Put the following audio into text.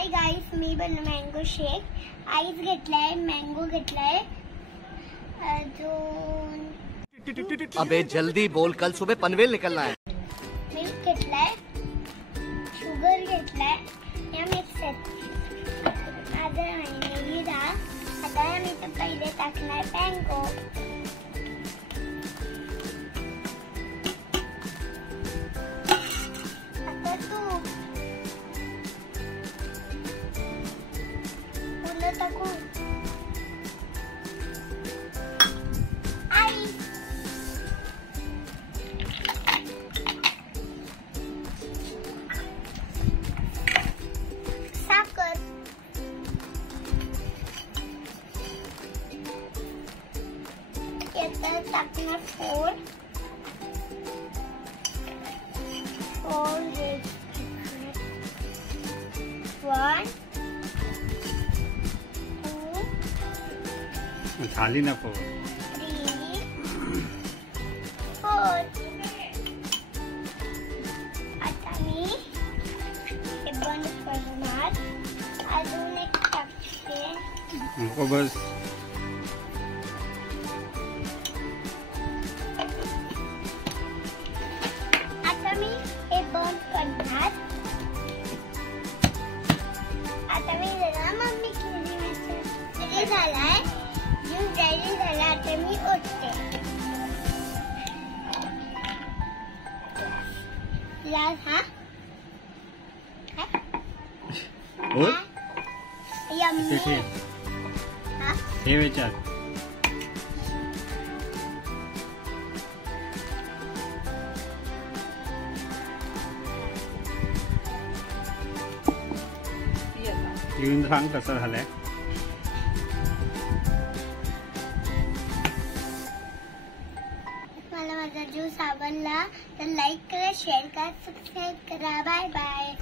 Hi guys, मी बनवलं mango शेक. Ice घेतलाय, mango घेतलाय, अजून अबे जल्दी बोल, कल सुबह पनवेल निकलना है. मिल्क घेतलाय, शुगर घेतलाय, या मिक्सर माझा नाही दा. आता मी तर पहिले टाकणार मँगो. आता तूप पुन्हा टाकू. साखर, यात टाकणार फोर वन टू खाली नको. 3 4. आता मी हे बंद करणार. अजून एक टाकते. नको बस. आता मी हे बंद करणार. आता मी जरा मम्मी केली रेडी झालाय. ज्यूस रेडी झाला. आता मी ओतते. ग्लास हा यम्मी हा हे विचार. येऊन सांग कसं झालंय. मला माझा ज्यूस आवडला तर लाईक करा, शेअर करा, सबस्क्राईब करा. Bye bye.